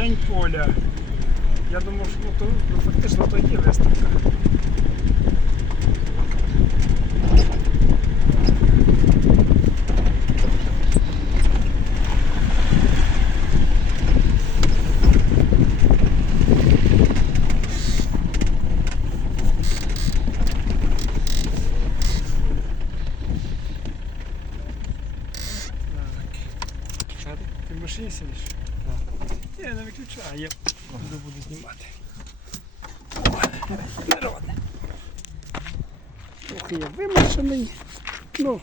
День поля. Я думав, що ну, то, ну, фактично то є виставка. Ти в машині сидиш? Так. Я не виключаю, я буду, знімати. О, народ. Трохи я вимушений. Ну.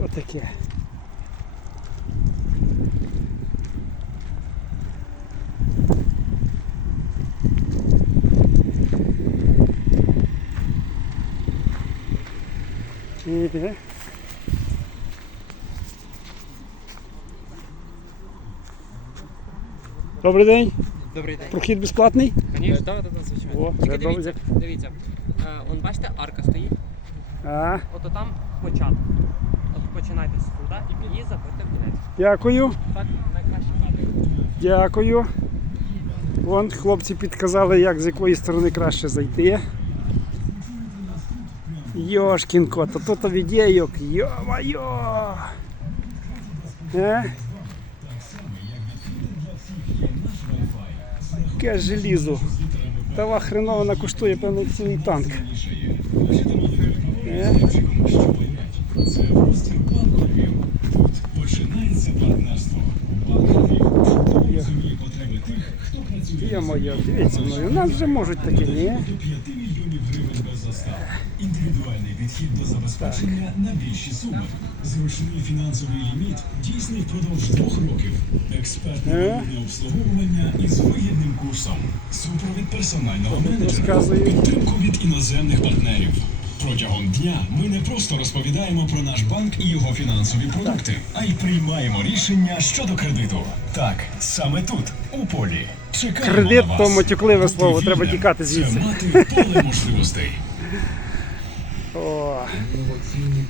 Отаке. Іде. Добрий день. Добрий день. Прохід безплатний? Звісно, так, звичайно. О, Тільки дивіться, дивіться. Е, Вон бачите, арка стоїть. А, Ото там початок. От починайте з туди і заходьте в кінець. дякую, Так найкраще кадри. дякую. Вон хлопці підказали, як з якої сторони краще зайти. Йошкін кот, а то то відєйок, йо-майо! Е? Яке желізо. Та хренована коштує, певно, цілий танк. Е? Починається партнерство. Хто працює Є моя, дивіться, ну у нас вже можуть такі, ні? До 5 мільйонів гривень без застав. Індивідуальний підхід до забезпечення на більші суми. Зручний фінансовий ліміт дійсний впродовж двох років. Експертне Е? обслуговування із вигідним курсом. Супровід персонального менеджера. Підтримку від іноземних партнерів. Протягом дня ми не просто розповідаємо про наш банк і його фінансові продукти, а й приймаємо рішення щодо кредиту. Так, саме тут, у полі. Чекаємо Кредит на то матюкливе слово, треба тікати Це мати поле можливостей. О,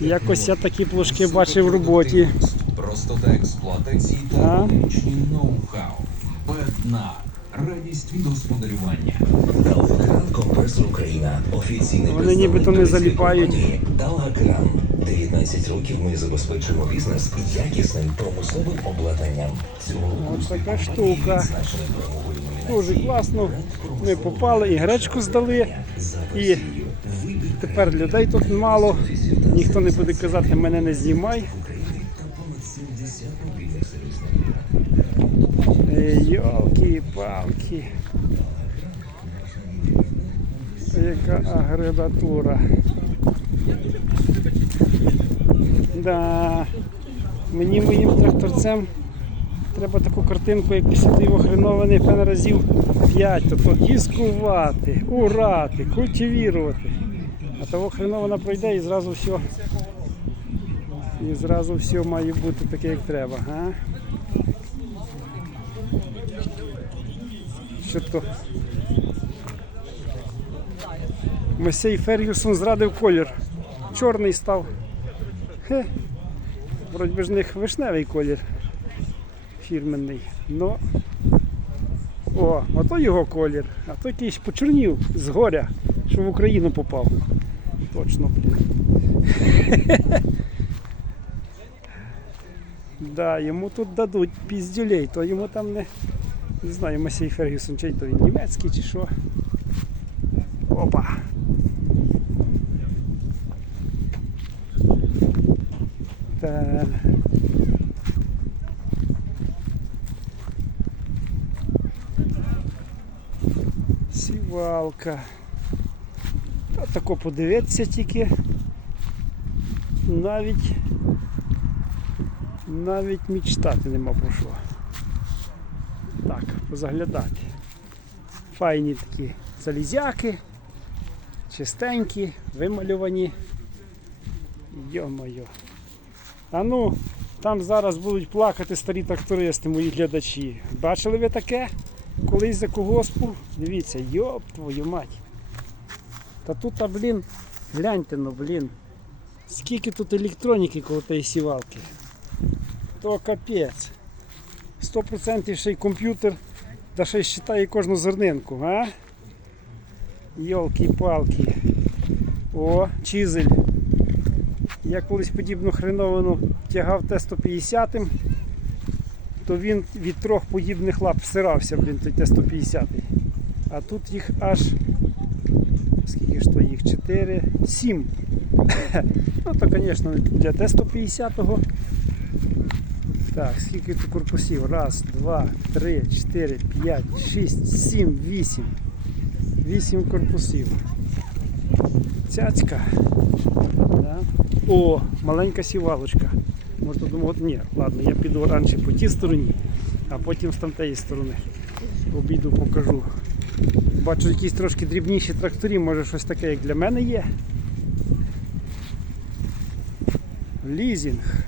якось я такі плошки бачив в роботі. Простота експлуатації та А? одиничний ноу-хау. Бедна. Радість від господарювання. Далгокран компресор Україна. Офіційний Вони нібито не заліпають. Далгокран. 19 років ми забезпечуємо бізнес якісним промисловим обладнанням. Цього Ось така штука. Дуже класно. «Бренд Ми попали і гречку здали. І Росією». Вибір тепер людей тут мало. Ніхто не буде казати, мене не знімай. України та понад 70 мобільних сервісних Ей, Йолки-палки. Яка агредатура. Да. Мені моїм тракторцем треба таку картинку, як після тієї хреновини пен разів 5, тобто дискувати, урати, культивірувати. А того хренована пройде і зразу все. І зразу все має бути таке, як треба. А? То? Месей Фергюсон зрадив колір. Чорний став. Хе. Вроді ж них вишневий колір фірменний. Но... О, ото його колір. А то якийсь почорнів з горя, що в Україну попав. Точно, блін. Да, йому тут дадуть піздюлей, то йому там не. Не знаю, Масій Фергюсон, чи то він німецький чи що. Опа. Так. Сівалка. Та тако подивитися тільки. Навіть навіть мечтати нема про що. Так, позаглядати. Файні такі залізяки, чистенькі, вималювані. Йо-моє. А ну, там зараз будуть плакати старі трактористи, мої глядачі. Бачили ви таке? Колись за когоспу? Дивіться, йоп твою мать. Та тут, а, блін, гляньте ну, блін. Скільки тут електроніки коло тієї сівалки. То капець. 100% ще й комп'ютер, та ще й считає кожну зернинку, а? Йолки-палки. О, чизель. Я колись подібну хреновину тягав Т-150, то він від трьох подібних лап всирався, блін, той Т-150. А тут їх аж скільки ж то їх? 4, 7. ну то, звісно, для Т-150. Так, скільки тут корпусів? Раз, два, три, чотири, п'ять, шість, сім, вісім. Вісім корпусів. Цяцька. Да. О, маленька сівалочка. Можна думати, ні, ладно, я піду раніше по тій стороні, а потім з тамтеї сторони. Обійду, покажу. Бачу якісь трошки дрібніші тракторі, може щось таке, як для мене є. Лізінг.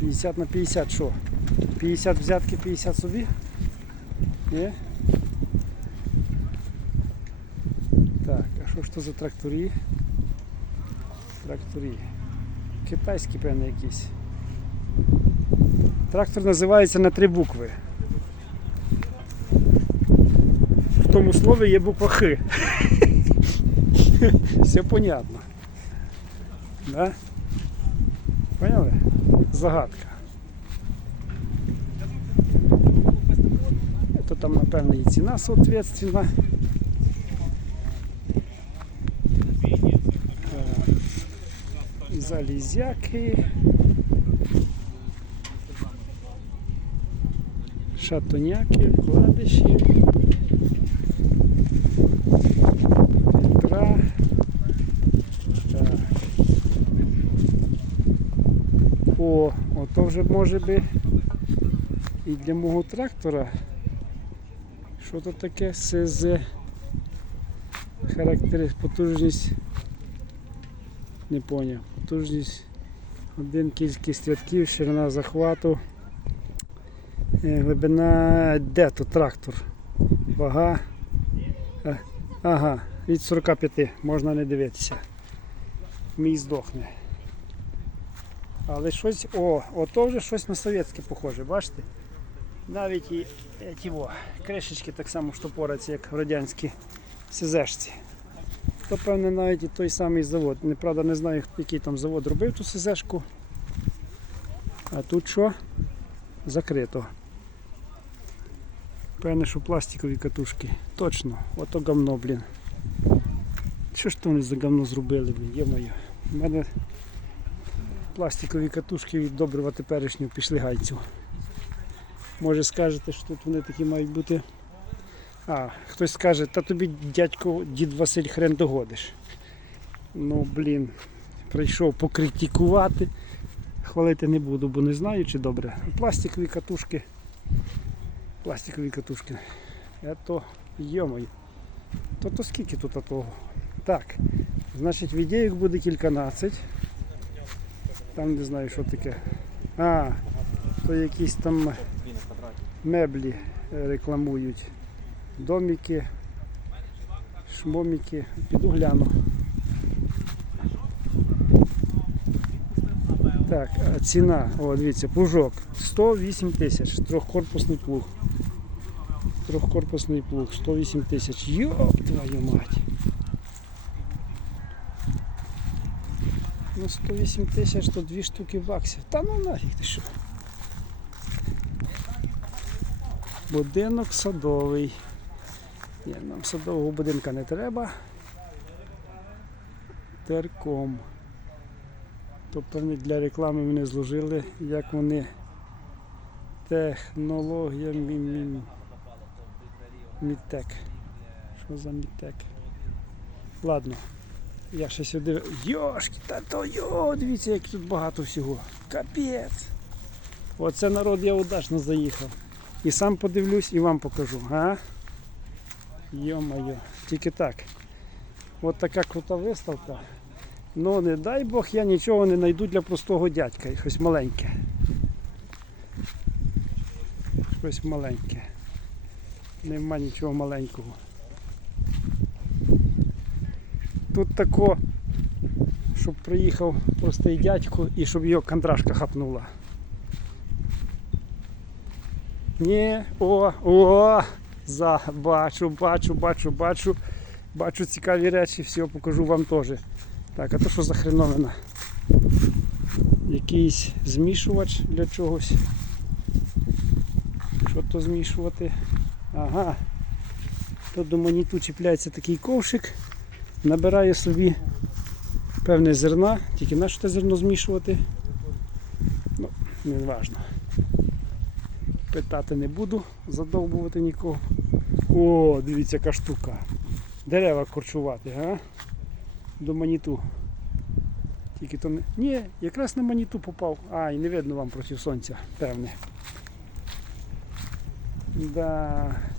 50 на 50 що? 50 взятки, 50 собі? Є? Так, а що ж то за тракторі? Тракторі. Китайські, певно, якісь. Трактор називається на три букви. тому слові є буква Х. Все понятно. Да? Поняли? Загадка. Это там, напевно, і ціна соответственно. Е, Залізяки. Шатоняки, вкладиші. Петра. О, ото вже може би і для мого трактора. Що то таке СЗ? Характеристика, потужність. Не поняв. Потужність. Один кількість рядків, ширина захвату. Е, Глибина де тут трактор? Вага. Е, Ага, від 45 можна не дивитися. Мій здохне. Але щось, о, ото вже щось на совєтське похоже, бачите? Навіть і е, ті во, кришечки так само штопоряться, як в радянській СЗшці. То певне навіть і той самий завод. Неправда, не знаю, який там завод робив ту СЗшку. А тут що? Закрито. Певне, що пластикові катушки. Точно, ото гамно, блін. Що ж то вони за гамно зробили, блін, є-моє. У мене пластикові катушки від добрива теперішнього пішли гайцю. Може скажете, що тут вони такі мають бути. А, хтось скаже, та тобі дядько дід Василь хрен догодиш. Ну, блін, прийшов покритикувати. Хвалити не буду, бо не знаю чи добре. Пластикові катушки. Пластикові катушки. Ето, йомою. То то скільки тут того? Так. Значить, відеїк буде кільканадцять. Там не знаю, що таке. А, то якісь там меблі рекламують. Домики, шмоміки. Піду гляну. Так, ціна, о, дивіться, плужок 108 тисяч, трьохкорпусний плуг. Трьохкорпусний плуг, 108 тисяч. Йоп твою мать. Ну 108 тисяч, то дві штуки баксів. Та ну нафіг ти що. Будинок садовий. Ні, нам садового будинка не треба. Терком. То певне для реклами вони зложили, як вони технологія мі, мі, Мітек. Що за мітек? Ладно. Я ще сюди. Йошки, та то йо, дивіться, як тут багато всього. Капець. Оце народ я удачно заїхав. І сам подивлюсь і вам покажу. А? Йо-моє, тільки так. От така крута виставка. Ну не дай Бог я нічого не знайду для простого дядька. Щось маленьке. Щось маленьке. Нема нічого маленького. Тут тако, щоб приїхав простий дядько і щоб його контрашка хапнула. Ні, о, о, за, бачу, бачу, бачу, бачу. Бачу цікаві речі, все покажу вам теж. Так, а то що за хреновина? Якийсь змішувач для чогось. Що то змішувати? Ага. Тут до маніту чіпляється такий ковшик, набирає собі певне зерна, тільки на що те зерно змішувати. Ну, не важно. Питати не буду, задовбувати нікого. О, дивіться, яка штука. Дерева корчувати, га? До маніту. Тільки то не. Ні, якраз на маніту попав. А, і не видно вам проти сонця, певне. Да,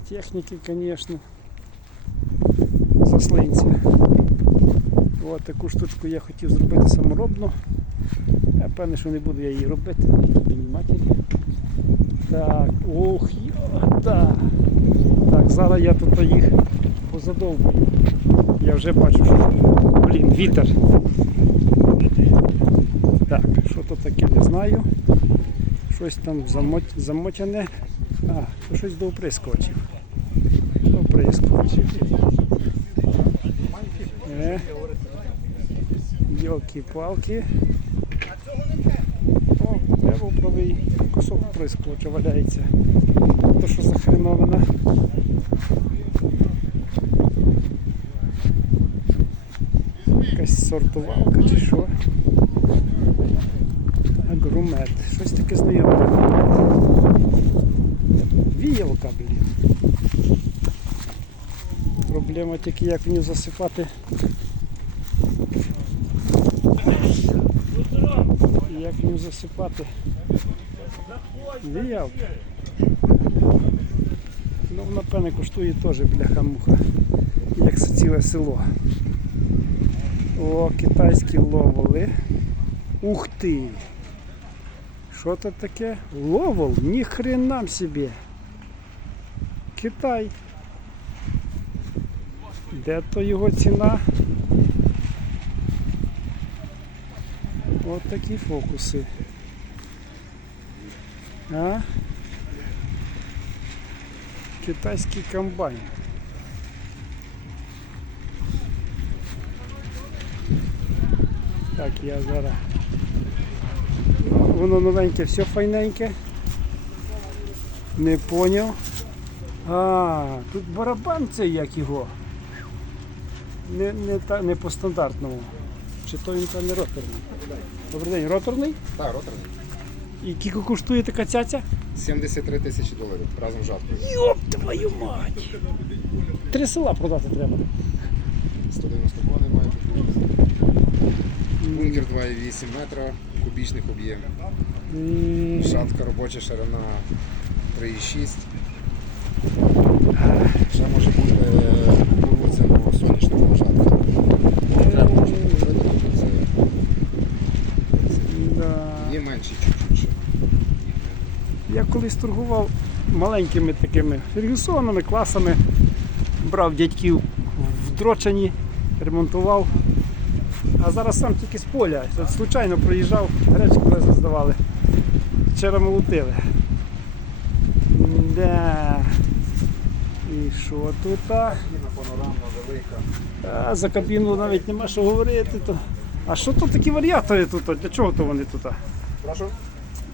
техніки, звісно. Заслинці. От таку штучку я хотів зробити саморобно. Я певний, що не буду я її робити. Ні матері. Так, ох, да. Так, зараз я тут їх позадовбую. Я вже бачу, що блін, вітер. Так, що то таке, не знаю. Щось там замот... А, щось до оприскувачів. Оприскувачів. Е. Йолки-палки. О, правий кусок оприскувача валяється. То що за? Якась сортувалка чи що? Агрумет. Щось таке знайоме. Віялка, блін. Проблема тільки як в нього засипати. Як в нього засипати? Віялка. Ну, напевне, коштує теж бляха-муха, як це ціле село. О, китайські ловоли. Ух ти! Що це таке? Ловол? Ні хрена собі. Китай. Де то його ціна? От такі фокуси. А? Китайський комбайн. Так, я зараз. Воно новеньке, все файненьке. Не поняв. А, тут барабан цей як його. Не, не, та, не по стандартному. Чи то він там не роторний? Добрий день, роторний? Так, роторний. І кілько коштує така цяця? 73 тисячі доларів разом з жаткою. Йоп твою мать! Три села продати треба. 190 коней має Бункер 2,8 метра, кубічних об'єм. М, Жатка робоча ширина 3,6. Ще може бути повуцяного сонячного жатка. Треба це є менші чуть-чуть ще. Я колись торгував маленькими такими фергюсонами, класами. Брав дядьків в дрочані, ремонтував. А зараз сам тільки з поля. Случайно проїжджав, коли здавали. Вчора молотили. Да. І що тут? панорамна велика. За кабіну навіть нема що говорити. То. А що тут такі варіатори тут? Для чого то вони тут? Прошу?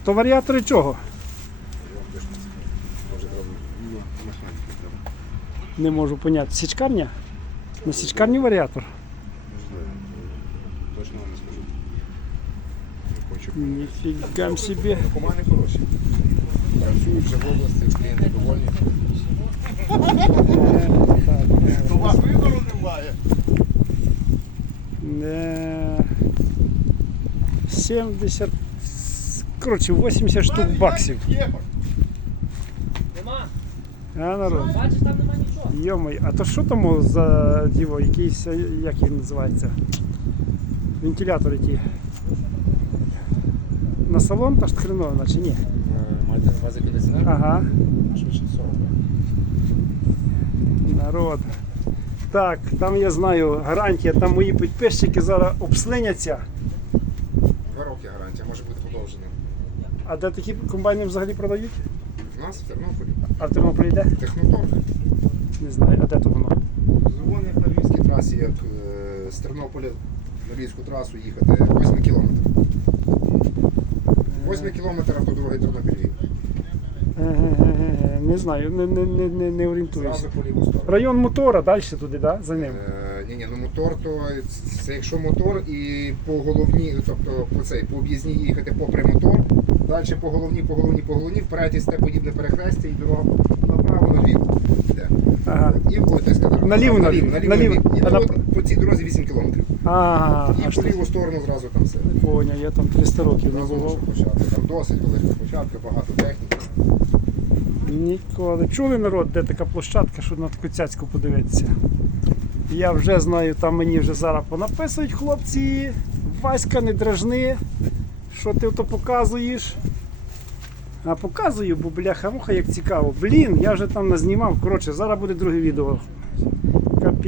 То варіатори чого? Не можу поняти. Січкарня? На січкарні варіатор? Точно вам не скажу. Не хочу. Собі. Команди хороші. Працюють вже в області, клієнти довольні. У вас вибору немає. Не... 70, коротше, 80 штук баксів. Нема. А, народ. Бачиш, там нема нічого. Йомай, а то що там за діво, якийсь, е, як він називається? Вентилятори ті. На салон та ж хреновина чи ні? На увазі кондиціонер? Ага, Швидше 40. Народ. Так, там я знаю, гарантія, там мої підписчики зараз обслиняться. Два роки гарантія, може бути подовжена. А де такі комбайни взагалі продають? У нас в Тернополі. А в Тернополі йде? Техноторг. Не знаю, а де то воно? Дзвони як на львівській трасі, як е, з Тернополя на львівську трасу їхати 8 кілометрів. 8 кілометрів автодороги Тернопіль. Не знаю, не, не, не, не, не орієнтуюся. Район мотора, далі туди, да? за ним. Е, ні, ні, ну мотор, то це якщо мотор і по головній, тобто по цей по об'їзній їхати попри мотор, далі по головній, по головній, по головній, вперед істе подібне перехрестя і дорога. Ага. І ой, так сказати, Наліво, наліво, наліво, наліво, наліво. І А то на- от по цій дорозі 8 кілометрів. Ага, І аж по тут. ліву сторону зразу там все. Поняв, я там 300 років не Зразу бував. лише початок. Там досить велика початка, багато техніки. Ніколи. Чули народ, де така площадка, що на таку цяцьку подивитися. Я вже знаю, там мені вже зараз понаписують хлопці. Васька, не дражни. Що ти то показуєш? А показую, бо бляха муха як цікаво. Блін, я вже там назнімав. Коротше, зараз буде друге відео.